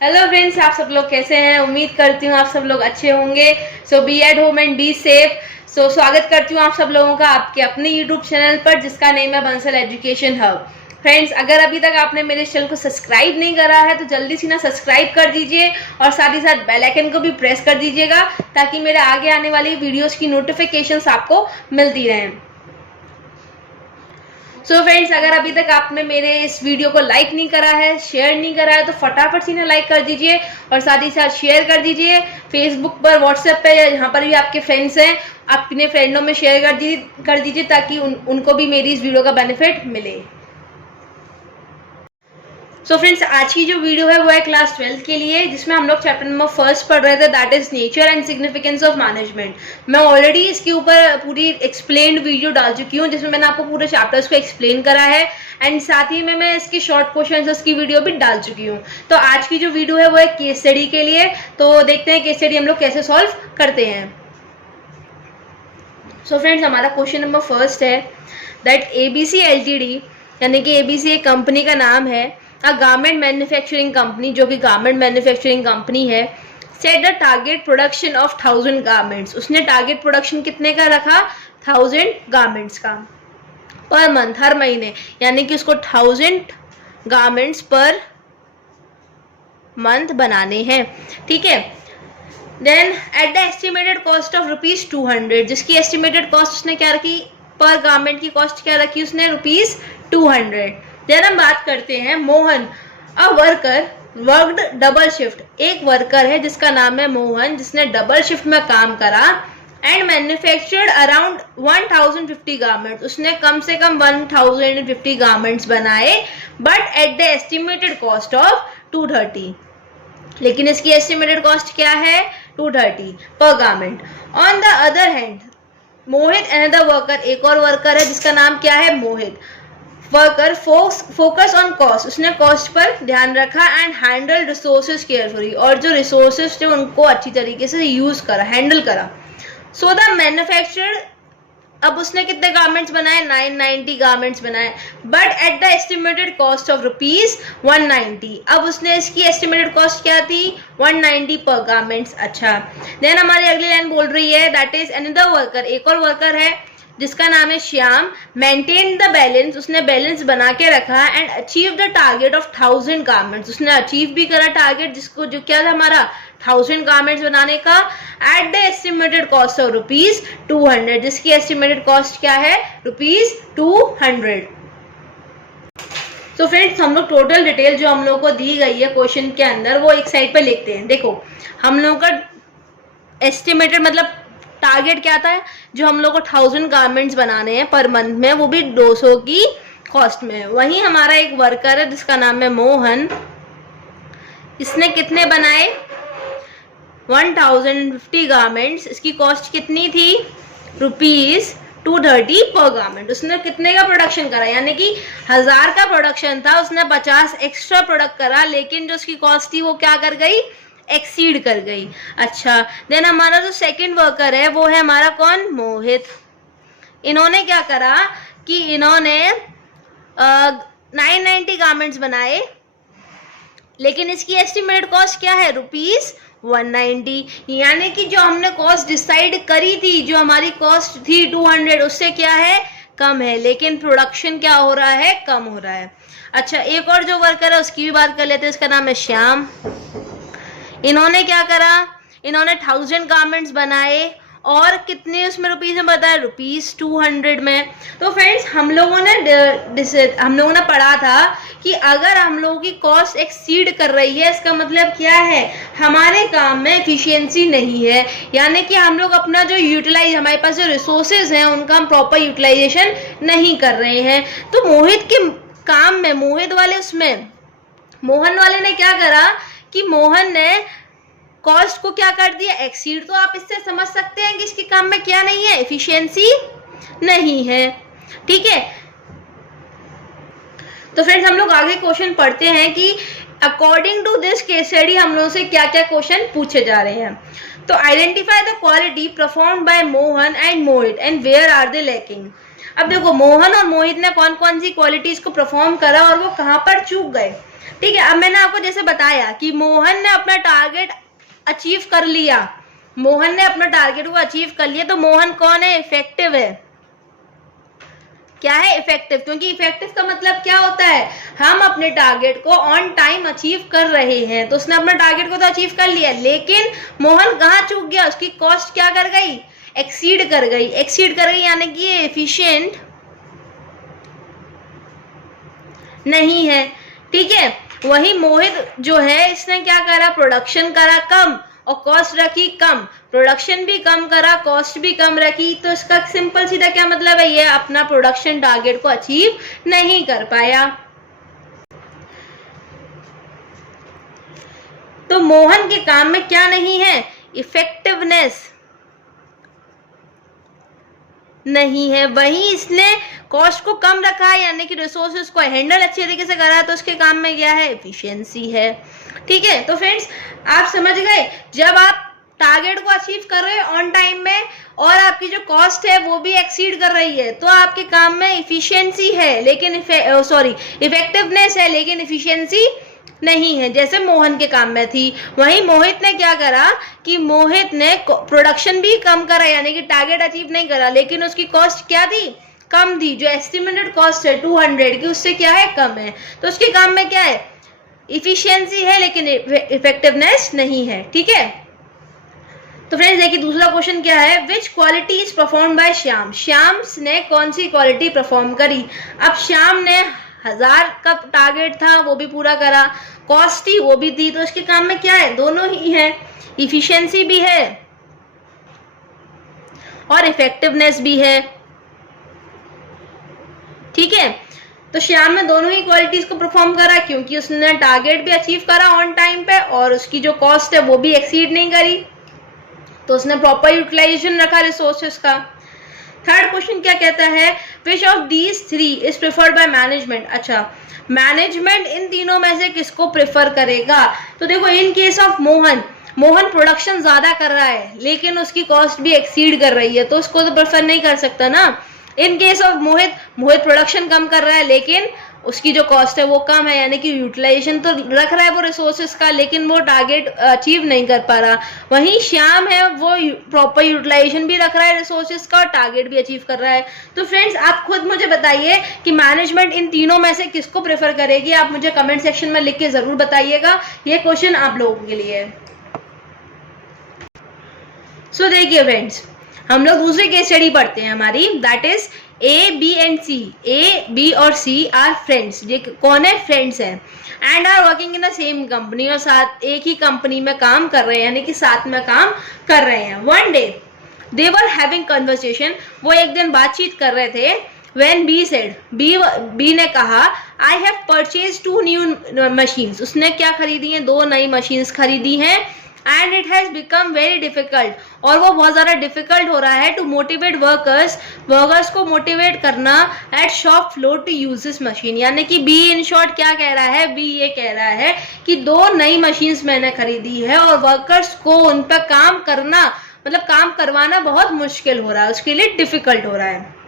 Hello friends, आप सब लोग कैसे हैं। उम्मीद करती हूँ आप सब लोग अच्छे होंगे। So be at home and be safe. So स्वागत करती हूँ आप सब लोगों का आपके अपने यूट्यूब चैनल पर, जिसका नेम है बंसल एजुकेशन हब। फ्रेंड्स, अगर अभी तक आपने मेरे चैनल को सब्सक्राइब नहीं करा है तो जल्दी से ना सब्सक्राइब कर दीजिए और साथ ही साथ बेल आइकन को भी प्रेस कर दीजिएगा, ताकि मेरे आगे आने वाली वीडियोस की नोटिफिकेशंस आपको मिलती रहें। सो फ्रेंड्स, अगर अभी तक आपने मेरे इस वीडियो को लाइक नहीं करा है, शेयर नहीं करा है, तो फटाफट से ना लाइक कर दीजिए और साथ ही साथ शेयर कर दीजिए। फेसबुक पर, व्हाट्सएप पे या जहाँ पर भी आपके फ्रेंड्स हैं, आप अपने फ्रेंडों में शेयर कर दीजिए ताकि उनको भी मेरी इस वीडियो का बेनिफिट मिले। सो फ्रेंड्स, आज की जो वीडियो है वो है क्लास 12 के लिए, जिसमें हम लोग चैप्टर नंबर 1 पढ़ रहे थे, that is nature and significance of management. मैं ऑलरेडी इसके ऊपर पूरी एक्सप्लेन्ड वीडियो डाल चुकी हूँ, जिसमें मैंने आपको पूरे चैप्टर्स को एक्सप्लेन करा है एंड साथ ही में मैं इसकी शॉर्ट क्वेश्चन की वीडियो भी डाल चुकी हूँ। तो आज की जो वीडियो है वो है केस स्टडी के लिए। तो देखते हैं केस स्टडी हम लोग कैसे सॉल्व करते हैं। सो फ्रेंड्स, हमारा क्वेश्चन नंबर 1 है दैट ABC LTD, यानी कि ABC एक कंपनी का नाम है, अ गारमेंट मैन्युफैक्चरिंग कंपनी, जो कि गारमेंट मैन्युफैक्चरिंग कंपनी है, set the target production of 1000 garments. उसने टारगेट प्रोडक्शन कितने का रखा? 1000 गारमेंट्स का पर मंथ, हर महीने, यानी कि उसको 1000 गारमेंट्स पर मंथ बनाने हैं। ठीक है। Then at the estimated cost of ₹200, जिसकी एस्टिमेटेड कॉस्ट उसने क्या रखी? पर गारमेंट की कॉस्ट क्या रखी उसने? ₹200। देन हम बात करते हैं Mohan, a worker worked double shift. एक वर्कर है जिसका नाम है मोहन, जिसने डबल शिफ्ट में काम करा एंड मैन्युफैक्चर्ड अराउंड 1050 गारमेंट्स। उसने कम से कम 1050 गारमेंट्स बनाए, but at the estimated cost of 230। लेकिन इसकी एस्टिमेटेड कॉस्ट क्या है? 230 पर garment. On the other hand Mohit another worker, एक और वर्कर है जिसका नाम क्या है? मोहित। वर्कर फोकस ऑन कॉस्ट, उसने कॉस्ट पर ध्यान रखा एंड हैंडल रिसोर्सेज केयरफुली, और जो रिसोर्सेज थे उनको अच्छी तरीके से यूज करा, हैंडल करा। सो द मैन्युफैक्चर्ड, अब उसने कितने गारमेंट्स बनाए? 990 गारमेंट्स बनाए, but at the estimated cost of ₹190। अब उसने इसकी एस्टिमेटेड कॉस्ट क्या थी? 190 पर गारमेंट्स। अच्छा, देन हमारी अगली लाइन बोल रही है दैट इज अनदर वर्कर, एक और वर्कर है जिसका नाम है श्याम, मेंटेन द बैलेंस, उसने बैलेंस बना के रखा and achieve the target of 1000 garments. उसने अचीव भी करा टारगेट, जिसको जो क्या था हमारा? 1000 गारमेंट्स बनाने का, eight the estimated cost of ₹200, जिसकी एस्टिमेटेड कॉस्ट क्या है? ₹200। तो फ्रेंड्स, हम लोग टोटल डिटेल जो हम लोग को दी गई है क्वेश्चन के अंदर, वो एक साइड पे लिखते हैं। देखो, हम लोग का एस्टिमेटेड मतलब टारगेट क्या था? जो हम लोग को 1000 गारमेंट्स बनाने हैं पर मंथ में, वो भी 200 की कॉस्ट में। वहीं हमारा एक वर्कर है जिसका नाम है मोहन, इसने कितने बनाए? 1050 गारमेंट्स। इसकी कॉस्ट कितनी थी? ₹230 पर गारमेंट। उसने कितने का प्रोडक्शन करा? यानी कि 1000 का प्रोडक्शन था, उसने 50 एक्स्ट्रा प्रोडक्ट करा, लेकिन जो उसकी कॉस्ट थी वो क्या कर गई? एक्सीड कर गई। अच्छा, देन हमारा जो सेकंड वर्कर है वो है हमारा कौन? मोहित। इन्होंने क्या करा कि इन्होंने 990 गारमेंट्स बनाए, लेकिन इसकी एस्टिमेटेड कॉस्ट क्या है? ₹190। यानी कि जो हमने कॉस्ट डिसाइड करी थी, जो हमारी कॉस्ट थी 200, उससे क्या है? कम है, लेकिन प्रोडक्शन क्या हो रहा है? कम हो रहा है। अच्छा, एक और जो वर्कर है उसकी भी बात कर लेते हैं, इसका नाम है श्याम। इन्होंने क्या करा? इन्होंने 1000 गारमेंट्स बनाए और कितने उसमें रुपीज में बताया? ₹200 में। तो फ्रेंड्स, हम लोगों ने पढ़ा था कि अगर हम लोगों की कॉस्ट एक्सीड कर रही है, इसका मतलब क्या है? हमारे काम में एफिशिएंसी नहीं है, यानी कि हम लोग अपना जो हमारे पास जो रिसोर्सेज हैं उनका हम प्रॉपर यूटिलाइजेशन नहीं कर रहे हैं। तो मोहित के काम में, मोहन वाले ने क्या करा कि मोहन ने कॉस्ट को क्या कर दिया? एक्सीड। तो आप इससे समझ सकते हैं कि इसके काम में क्या नहीं है? एफिशिएंसी नहीं है। ठीक है। तो फ्रेंड्स, हम लोग आगे क्वेश्चन पढ़ते हैं कि according to this case study हम लोगों से क्या क्या क्वेश्चन पूछे जा रहे हैं। तो identify the quality performed by Mohan and Mohit and where are they lacking. अब देखो मोहन और मोहित ने कौन कौन सी क्वालिटीज को परफॉर्म करा और वो कहाँ पर चूक गए। ठीक है, अब मैंने आपको जैसे बताया कि मोहन ने अपना टारगेट अचीव कर लिया, मोहन ने अपना टारगेट को अचीव कर लिया, तो मोहन कौन है, इफेक्टिव है। क्या है, इफेक्टिव। क्योंकि इफेक्टिव का मतलब क्या होता है, हम अपने टारगेट को ऑन टाइम अचीव कर रहे हैं। तो उसने अपना टारगेट को तो अचीव कर लिया, लेकिन मोहन कहाँ चूक गया, उसकी कॉस्ट क्या कर गई, एक्सीड कर गई। एक्सीड कर गई यानी कि एफिशिएंट नहीं है। ठीक है, वही मोहित जो है इसने क्या करा, प्रोडक्शन करा कम और कॉस्ट रखी कम। प्रोडक्शन भी कम करा, कॉस्ट भी कम रखी, तो इसका सिंपल सीधा क्या मतलब है, ये अपना प्रोडक्शन टारगेट को अचीव नहीं कर पाया। तो मोहन के काम में क्या नहीं है, इफेक्टिवनेस नहीं है। वही इसने कॉस्ट को कम रखा है, यानी कि रिसोर्सेज को हैंडल अच्छे तरीके से करा है, तो उसके काम में क्या है, एफिशिएंसी है। ठीक है, तो फ्रेंड्स आप समझ गए, जब आप टारगेट को अचीव कर रहे हैं ऑन टाइम में और आपकी जो कॉस्ट है वो भी एक्सीड कर रही है, तो आपके काम में इफिशियंसी है लेकिन इफेक्टिवनेस है लेकिन इफिशियंसी नहीं है, जैसे मोहन के काम में थी। वहीं मोहित ने क्या करा कि मोहित ने प्रोडक्शन भी कम करा, यानी कि टारगेट अचीव नहीं करा, लेकिन उसकी कॉस्ट क्या थी, कम थी। जो एस्टिमेटेड कॉस्ट है 200 की, उससे क्या है, कम है। तो उसके काम में क्या है, इफिशियंसी है लेकिन इफेक्टिवनेस नहीं है। ठीक है, तो फ्रेंड्स देखिए दूसरा क्वेश्चन क्या है, विच quality is perform by Shyam. Shyam ने कौन सी क्वालिटी परफॉर्म करी। अब श्याम ने 1000 का टारगेट था वो भी पूरा करा, कॉस्ट थी वो भी दी, तो उसके काम में क्या है, दोनों ही है, इफिशियंसी भी है और इफेक्टिवनेस भी है। ठीक है, तो श्याम ने दोनों ही क्वालिटीज को परफॉर्म करा, क्योंकि उसने टारगेट भी अचीव करा ऑन टाइम पे और उसकी जो कॉस्ट है वो भी एक्सीड नहीं करी, तो उसने प्रॉपर यूटिलाइजेशन रखा रिसोर्सेज का। थर्ड क्वेश्चन क्या कहता है, which of these 3 is preferred by management. अच्छा, मैनेजमेंट इन तीनों में से किसको प्रेफर करेगा। तो देखो इन केस ऑफ मोहन प्रोडक्शन ज्यादा कर रहा है लेकिन उसकी कॉस्ट भी एक्सीड कर रही है, तो उसको तो प्रेफर नहीं कर सकता ना। In case of Mohit production कम कर रहा है लेकिन उसकी जो कॉस्ट है वो कम है, यानी कि यूटिलाइजेशन तो रख रहा है वो रिसोर्सेज का लेकिन वो टारगेट अचीव नहीं कर पा रहा। वहीं श्याम है वो प्रॉपर यूटिलाइजेशन भी रख रहा है रिसोर्सेज का और टारगेट भी अचीव कर रहा है। तो फ्रेंड्स आप खुद मुझे बताइए कि मैनेजमेंट इन तीनों में से किसको प्रेफर करेगी, आप मुझे कमेंट सेक्शन में लिख के जरूर बताइएगा। ये क्वेश्चन आप लोगों के लिए है। सो देखिए फ्रेंड्स, हम लोग दूसरी केस स्टडी पढ़ते हैं हमारी, that is A B and C. A B और सी आर फ्रेंड्स। ये कौन है, फ्रेंड्स हैं, and are working in the same company, और साथ एक ही कंपनी में काम कर रहे हैं, यानी कि साथ में काम कर रहे हैं। One day they were having conversation, वो एक दिन बातचीत कर रहे थे। When B said, B ने कहा I have purchased 2 new machines, उसने क्या खरीदी हैं, 2 नई मशीन्स खरीदी हैं, and it has become very difficult, और वो बहुत ज़्यादा डिफिकल्ट हो रहा है, to motivate वर्कर्स को मोटिवेट करना at shop floor to use this machine। यानी कि B in short क्या कह रहा है, B ये कह रहा है कि 2 नई मशीन्स मैंने खरीदी है और वर्कर्स को उन पर काम करना, मतलब काम करवाना बहुत मुश्किल हो रहा है, उसके लिए डिफिकल्ट हो रहा है।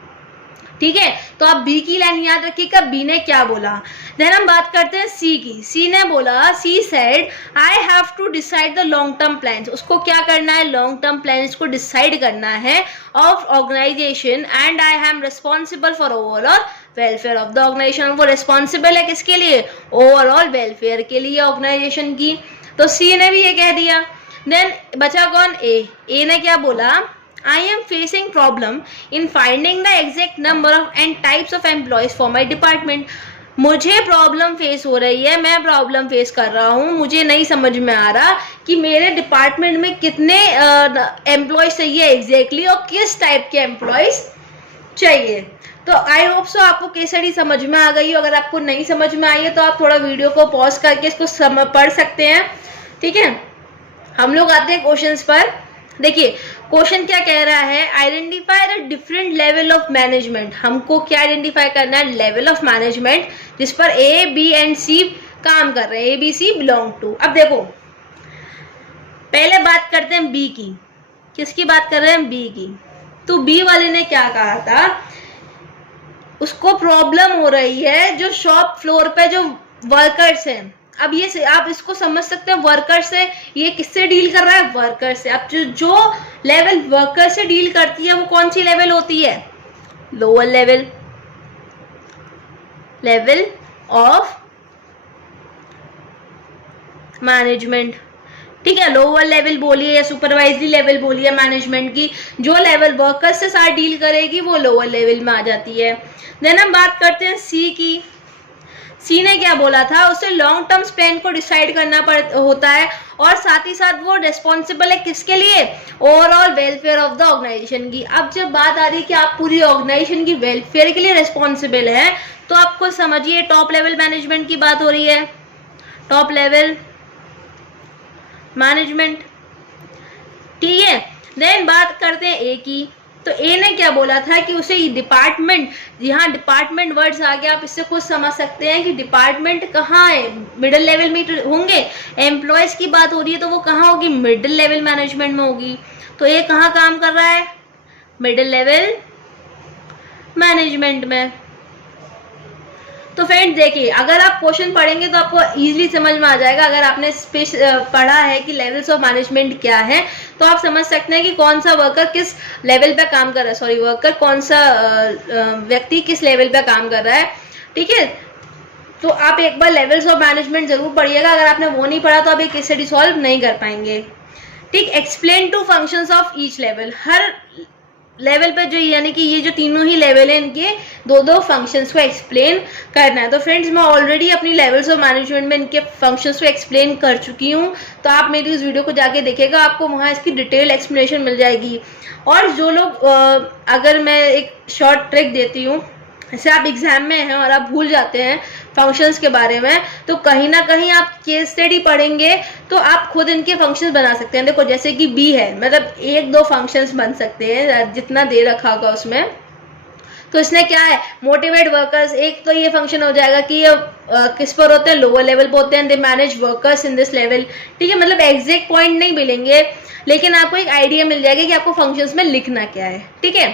ठीक है, तो आप बी की लाइन याद रखिएगा, बी ने क्या बोला। देन हम बात करते हैं सी की। सी ने बोला, C said I have to decide the long term plans, उसको क्या करना है, लॉन्ग टर्म प्लान्स को डिसाइड करना है of organisation, and I am responsible for overall welfare of the organisation. वो रिस्पॉन्सिबल है किसके लिए, ओवरऑल वेलफेयर के लिए ऑर्गेनाइजेशन की। तो सी ने भी ये कह दिया। देन बचा कौन, ए ने क्या बोला, I am facing problem in finding the exact number of and types of employees for my department। मुझे प्रॉब्लम फेस हो रही है, मैं प्रॉब्लम फेस कर रहा हूँ, मुझे नहीं समझ में आ रहा कि मेरे डिपार्टमेंट में कितने एम्प्लॉयज चाहिए एग्जैक्टली और किस टाइप के एम्प्लॉयज चाहिए। तो आई होप सो आपको केस स्टडी समझ में आ गई हो। अगर आपको नहीं समझ में आई है तो आप थोड़ा वीडियो को पॉज करके इसको पढ़ सकते हैं। ठीक है, हम लोग आते हैं क्वेश्चंस पर। देखिए क्वेश्चन क्या कह रहा है, identify the different level of management. हमको क्या आइडेंटिफाई करना है, लेवल ऑफ मैनेजमेंट जिस पर ए बी एंड सी काम कर रहे हैं, A B C belong to. अब देखो पहले बात करते हैं बी की। किसकी बात कर रहे हैं, बी की। तो बी वाले ने क्या कहा था उसको प्रॉब्लम हो रही है जो शॉप फ्लोर पे जो वर्कर्स हैं। अब ये आप इसको समझ सकते हैं, वर्कर से ये किससे डील कर रहा है, वर्कर से। अब जो लेवल वर्कर से डील करती है वो कौन सी लेवल होती है, lower level, level of management. ठीक है, लोअर लेवल बोलिए या सुपरवाइजरी लेवल बोलिए मैनेजमेंट की, जो लेवल वर्कर्स से साथ डील करेगी वो लोअर लेवल में आ जाती है। देन हम बात करते हैं सी की। सी ने क्या बोला था, उसे लॉन्ग टर्म प्लान को डिसाइड करना होता है और साथ ही साथ वो रिस्पॉन्सिबल है किसके लिए, overall welfare of the organisation की। अब जब बात आ रही है कि आप पूरी ऑर्गेनाइजेशन की वेलफेयर के लिए रिस्पॉन्सिबल है, तो आपको समझिए टॉप लेवल मैनेजमेंट की बात हो रही है, टॉप लेवल मैनेजमेंट। ठीक है, देन बात करते हैं ए की। तो ए ने क्या बोला था कि उसे डिपार्टमेंट, यहाँ डिपार्टमेंट वर्ड्स आ गया, आप इससे कुछ समझ सकते हैं कि डिपार्टमेंट कहाँ है, मिडिल लेवल में होंगे। एम्प्लॉयज की बात हो रही है तो वो कहाँ होगी, मिडिल लेवल मैनेजमेंट में होगी। तो ये कहाँ काम कर रहा है, मिडिल लेवल मैनेजमेंट में। तो फ्रेंड्स देखिए, अगर आप क्वेश्चन पढ़ेंगे तो आपको इजीली समझ में आ जाएगा। अगर आपने पढ़ा है कि लेवल्स ऑफ मैनेजमेंट क्या है, तो आप समझ सकते हैं कि कौन सा वर्कर किस लेवल पे काम कर रहा है, वर्कर कौन सा व्यक्ति किस लेवल पे काम कर रहा है। ठीक है, तो आप एक बार लेवल्स ऑफ मैनेजमेंट जरूर पढ़िएगा। अगर आपने वो नहीं पढ़ा तो आप ये केस स्टडी सॉल्व नहीं कर पाएंगे। ठीक, explain two functions of each level. हर लेवल पे जो यानी कि ये जो तीनों ही लेवल है, इनके दो दो फंक्शंस को एक्सप्लेन करना है। तो फ्रेंड्स मैं ऑलरेडी अपनी लेवल्स ऑफ मैनेजमेंट में इनके फंक्शंस को एक्सप्लेन कर चुकी हूँ, तो आप मेरी इस वीडियो को जाके देखिएगा, आपको वहाँ इसकी डिटेल एक्सप्लेनेशन मिल जाएगी। और जो लोग अगर मैं एक शॉर्ट ट्रिक देती हूँ, जैसे आप एग्जाम में हैं और आप भूल जाते हैं फंक्शंस के बारे में, तो कहीं ना कहीं आप केस स्टडी पढ़ेंगे तो आप खुद इनके फंक्शंस बना सकते हैं। देखो जैसे कि बी है, मतलब एक दो फंक्शंस बन सकते हैं जितना दे रखा होगा उसमें। तो इसने क्या है, मोटिवेट वर्कर्स, एक तो ये फंक्शन हो जाएगा कि ये किस पर होते हैं, लोअर लेवल पर होते हैं। They manage workers in this level. ठीक है, मतलब एग्जैक्ट पॉइंट नहीं मिलेंगे, लेकिन आपको एक आइडिया मिल जाएगा कि आपको फंक्शंस में लिखना क्या है। ठीक है,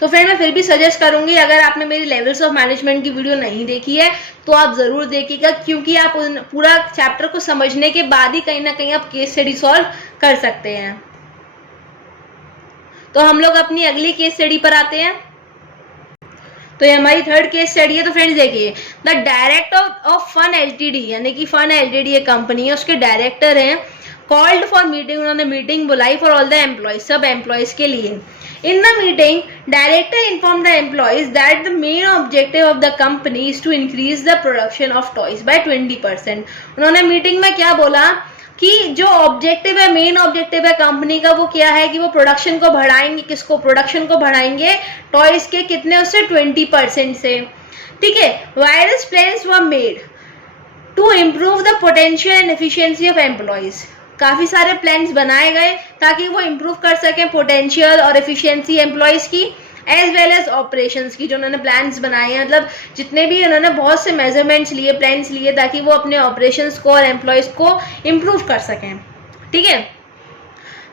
तो फ्रेंड मैं फिर भी सजेस्ट करूंगी, अगर आपने मेरी लेवल्स ऑफ मैनेजमेंट की वीडियो नहीं देखी है तो आप जरूर देखिएगा, क्योंकि आप पूरा चैप्टर को समझने के बाद ही कहीं ना कहीं आप केस स्टडी सॉल्व कर सकते हैं। तो हम लोग अपनी अगली केस स्टडी पर आते हैं। तो ये हमारी थर्ड केस स्टडी है। तो फ्रेंड्स देखिए, the director of Fun LTD, यानी कि फन एलटीडी एक कंपनी है, उसके डायरेक्टर हैं, कॉल्ड फॉर मीटिंग, उन्होंने मीटिंग बुलाई फॉर ऑल द एम्प्लॉयज, सब एम्प्लॉयज के लिए। In the meeting, director informed the employees that the main objective of the company is to increase the production of toys by 20%. उन्होंने meeting में क्या बोला कि जो ऑब्जेक्टिव है, मेन ऑब्जेक्टिव है कंपनी का, वो क्या है कि वो प्रोडक्शन को बढ़ाएंगे। किसको, प्रोडक्शन को बढ़ाएंगे टॉयज के, कितने, उससे 20% से। ठीक है, various plans were made to improve the potential and efficiency of employees. काफ़ी सारे प्लान्स बनाए गए ताकि वो इम्प्रूव कर सकें पोटेंशियल और एफिशिएंसी एम्प्लॉयज़ की, एज वेल एज ऑपरेशंस की। जो उन्होंने प्लान्स बनाए हैं, मतलब जितने भी उन्होंने बहुत से मेजरमेंट्स लिए, प्लान्स लिए, ताकि वो अपने ऑपरेशंस को और एम्प्लॉयज़ को इम्प्रूव कर सकें। ठीक है,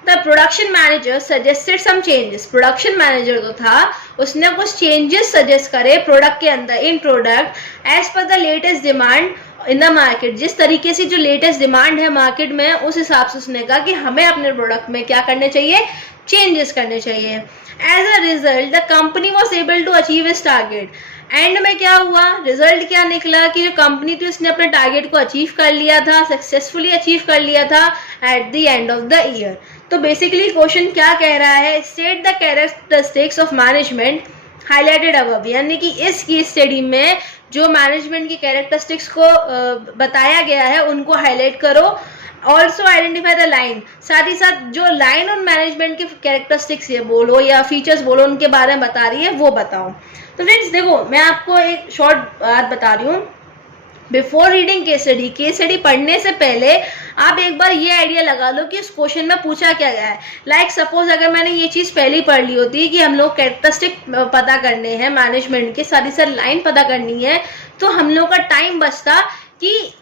the production manager suggested some changes. Production manager जो था उसने कुछ चेंजेस सजेस्ट करे प्रोडक्ट के अंदर, in product as per the latest demand in the market. जिस तरीके से जो लेटेस्ट डिमांड है मार्केट में, उस हिसाब से उसने कहा कि हमें अपने प्रोडक्ट में क्या करने चाहिए, चेंजेस करने चाहिए। As a result the company was able to achieve इस टारगेट। एंड में क्या हुआ, रिजल्ट क्या निकला कि जो कंपनी थी उसने अपने टारगेट को अचीव कर लिया था, सक्सेसफुली अचीव कर लिया था at the end of the year. तो बेसिकली क्वेश्चन क्या कह रहा है, state the characteristics of management highlighted above, यानी कि इस केस स्टडी में जो मैनेजमेंट की कैरेक्टरिस्टिक्स को बताया गया है उनको हाईलाइट करो। ऑल्सो आइडेंटिफाई द लाइन, साथ ही साथ जो लाइन और मैनेजमेंट की कैरेक्टरिस्टिक्स है बोलो या फीचर्स बोलो, उनके बारे में बता रही है वो बताओ। तो फ्रेंड्स देखो, मैं आपको एक शॉर्ट बात बता रही हूँ। बिफोर रीडिंग केस स्टडी पढ़ने से पहले आप एक बार ये आइडिया लगा लो कि उस क्वेश्चन में पूछा क्या गया है। लाइक सपोज अगर मैंने ये चीज़ पहले ही पढ़ ली होती कि हम लोग कैरेक्टरिस्टिक पता करने हैं मैनेजमेंट के, साथ ही साथ लाइन पता करनी है, तो हम लोग का टाइम बचता कि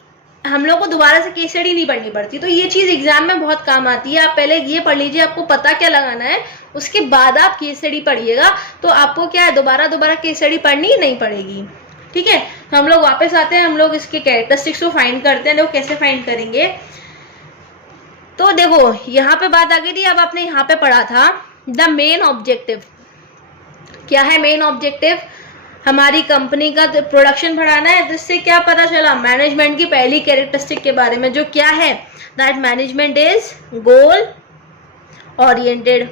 हम लोग को दोबारा से केस स्टडी नहीं पढ़नी पड़ती। तो ये चीज एग्जाम में बहुत काम आती है। आप पहले ये पढ़ लीजिए, आपको पता क्या लगाना है, उसके बाद आप केस स्टडी पढ़िएगा, तो आपको क्या है दोबारा केस स्टडी पढ़नी नहीं पड़ेगी। ठीक है, तो हम लोग वापस आते हैं, हम लोग इसके कैरेक्टरिस्टिक्स को फाइंड करते हैं। देखो कैसे फाइंड करेंगे। तो देखो यहाँ पे बात आ गई थी, अब आपने यहाँ पे पढ़ा था द मेन ऑब्जेक्टिव। क्या है मेन ऑब्जेक्टिव? हमारी कंपनी का प्रोडक्शन बढ़ाना है। जिससे क्या पता चला? मैनेजमेंट की पहली कैरेक्टरिस्टिक के बारे में, जो क्या है, that management is goal oriented.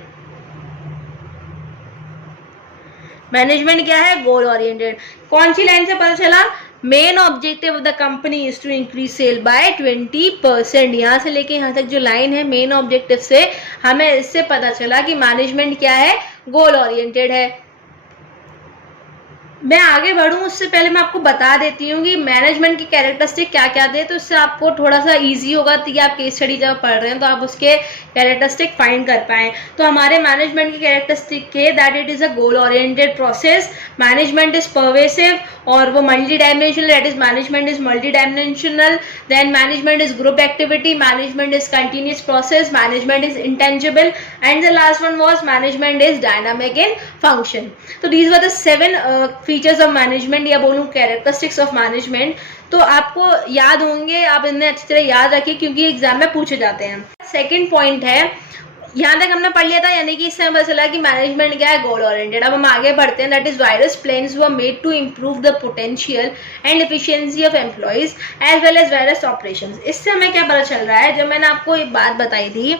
Management क्या है? Goal oriented. कौन सी लाइन से पता चला? Main objective of the company is to increase sale by 20%। यहाँ से लेके यहाँ तक जो लाइन है मेन ऑब्जेक्टिव से, हमें इससे पता चला कि मैनेजमेंट क्या है? गोल ओरिएंटेड है। मैं आगे बढ़ूं उससे पहले मैं आपको बता देती हूँ कि मैनेजमेंट की कैरेक्टरिस्टिक क्या क्या थे, तो इससे आपको थोड़ा सा इजी होगा कि आप केस स्टडी जब पढ़ रहे हैं तो आप उसके कैरेक्टरिस्टिक फाइंड कर पाएं। तो हमारे मैनेजमेंट की कैरेक्टरिस्टिक थे that it is a goal oriented process, management is pervasive और वो multi dimensional, that is management is multi dimensional, then management is group activity, management is continuous process, management is intangible, and the last one was management is dynamic in function. तो these were the 7 features of management, या बोलूं characteristics of management. तो आपको याद होंगे, आप इन्हें अच्छी तरह याद रखिए क्योंकि एग्जाम में पूछे जाते हैं। सेकंड पॉइंट है, यहाँ तक हमने पढ़ लिया था, यानी कि इससे हमें पता चला कि मैनेजमेंट क्या है? Goal oriented. अब हम आगे बढ़ते हैं, that is various plans were made to improve the potential and efficiency of employees as well as various operations. इससे हमें क्या पता चल रहा है, जब मैंने आपको एक बात बताई थी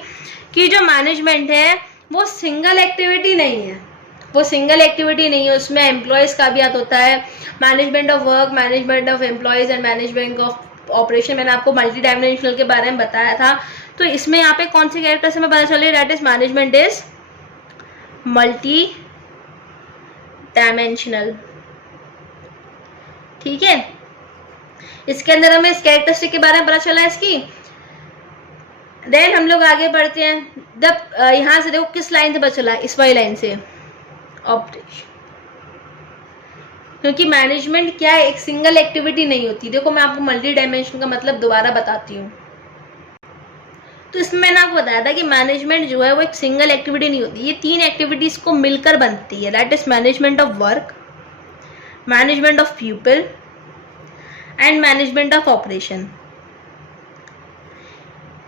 कि जो मैनेजमेंट है वो सिंगल एक्टिविटी नहीं है, वो सिंगल एक्टिविटी नहीं है, उसमें एम्प्लॉयज का भी हाथ होता है। Management of work, management of employees and management of operation, मैंने आपको मल्टी डायमेंशनल के बारे में बताया था। तो इसमें यहाँ पे कौन से कैरेक्टर से हमें पता चल रही है? That is management is multi dimensional. ठीक है, इसके अंदर हमें इस कैरेक्टरिस्टिक के बारे में पता चला है इसकी। देन हम लोग आगे बढ़ते हैं। यहाँ से देखो किस लाइन से पता चला? इस वाली लाइन से, ऑपरेशन। क्योंकि मैनेजमेंट क्या है? एक सिंगल एक्टिविटी नहीं होती। देखो मैं आपको मल्टी डायमेंशन का मतलब दोबारा बताती हूँ। तो इसमें मैंने आपको बताया था कि मैनेजमेंट जो है वो एक सिंगल एक्टिविटी नहीं होती, ये 3 एक्टिविटीज को मिलकर बनती है। That is management of work, management of people and management of operation.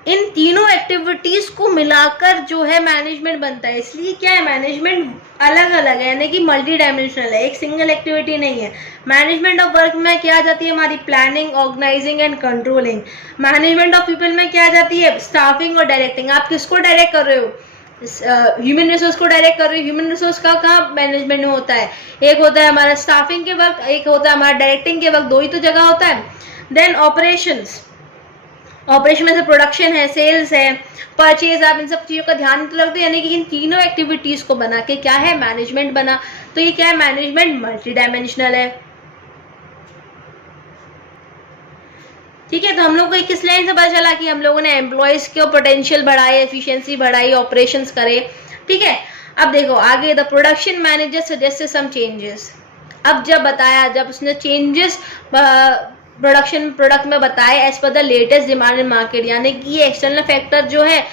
इन तीनों एक्टिविटीज को मिलाकर जो है मैनेजमेंट बनता है। इसलिए क्या है, मैनेजमेंट अलग अलग है, यानी कि मल्टी डायमेंशनल है, एक सिंगल एक्टिविटी नहीं है। मैनेजमेंट ऑफ वर्क में क्या आ जाती है? हमारी planning, organising and controlling. Management of people में क्या आ जाती है? स्टाफिंग और डायरेक्टिंग। आप किसको डायरेक्ट कर रहे हो? ह्यूमन रिसोर्स को डायरेक्ट कर रहे हो। ह्यूमन रिसोर्स का कहाँ मैनेजमेंट में होता है? एक होता है हमारा स्टाफिंग के वक्त, एक होता है हमारा डायरेक्टिंग के वक्त, 2 ही तो जगह होता है। देन ऑपरेशंस, ऑपरेशन में से प्रोडक्शन है, सेल्स है, परचेज, आप इन सब चीज़ों का ध्यान तो रखते हो, यानी कि इन तीनों एक्टिविटीज़ को बना के क्या है? मैनेजमेंट बना। तो ये क्या है? मैनेजमेंट मल्टी डायमेंशनल है। ठीक है, तो हम लोग को किस लाइन से पता चला कि हम लोगों ने एम्प्लॉयज के पोटेंशियल बढ़ाए, एफिशिएंसी बढ़ाई, ऑपरेशंस करे। ठीक है, अब देखो आगे, the production manager suggested some changes. अब जब बताया, जब उसने चेंजेस प्रोडक्ट में बताए as per the latest demand in market, यानी कि ये एक्सटर्नल फैक्टर जो है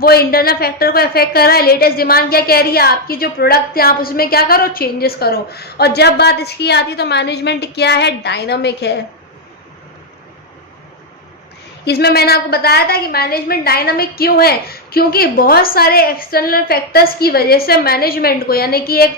वो इंटरनल फैक्टर को अफेक्ट कर रहा है। लेटेस्ट डिमांड क्या कह रही है? आपकी जो प्रोडक्ट थे आप उसमें क्या करो? चेंजेस करो। और जब बात इसकी आती है तो मैनेजमेंट क्या है? डायनामिक है। इसमें मैंने आपको बताया था कि मैनेजमेंट डायनामिक क्यों है, क्योंकि बहुत सारे एक्सटर्नल फैक्टर्स की वजह से मैनेजमेंट को, यानी कि एक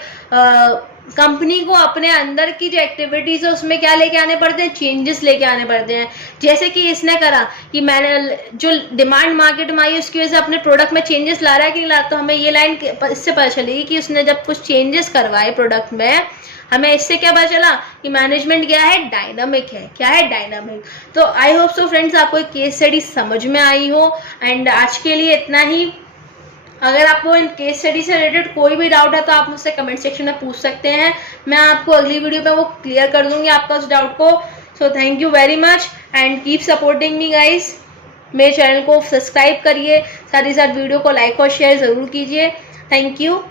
कंपनी को अपने अंदर की जो एक्टिविटीज है उसमें क्या लेके आने पड़ते हैं? चेंजेस लेके आने पड़ते हैं। जैसे कि इसने करा कि मैंने जो डिमांड मार्केट में आई उसकी वजह से अपने प्रोडक्ट में चेंजेस ला रहा है कि नहीं ला, तो हमें ये लाइन इससे पता चलेगी कि उसने जब कुछ चेंजेस करवाए प्रोडक्ट में, हमें इससे क्या पता चला कि मैनेजमेंट क्या है? डायनामिक है। क्या है? डायनामिक। तो आई होप सो फ्रेंड्स आपको एक केस स्टडी समझ में आई हो। एंड आज के लिए इतना ही। अगर आपको इन केस स्टडी से रिलेटेड कोई भी डाउट है तो आप मुझसे कमेंट सेक्शन में पूछ सकते हैं, मैं आपको अगली वीडियो में वो क्लियर कर दूंगी आपका उस डाउट को। So thank you very much and keep supporting me guys. मेरे चैनल को सब्सक्राइब करिए, साथ ही साथ वीडियो को लाइक और शेयर ज़रूर कीजिए। Thank you.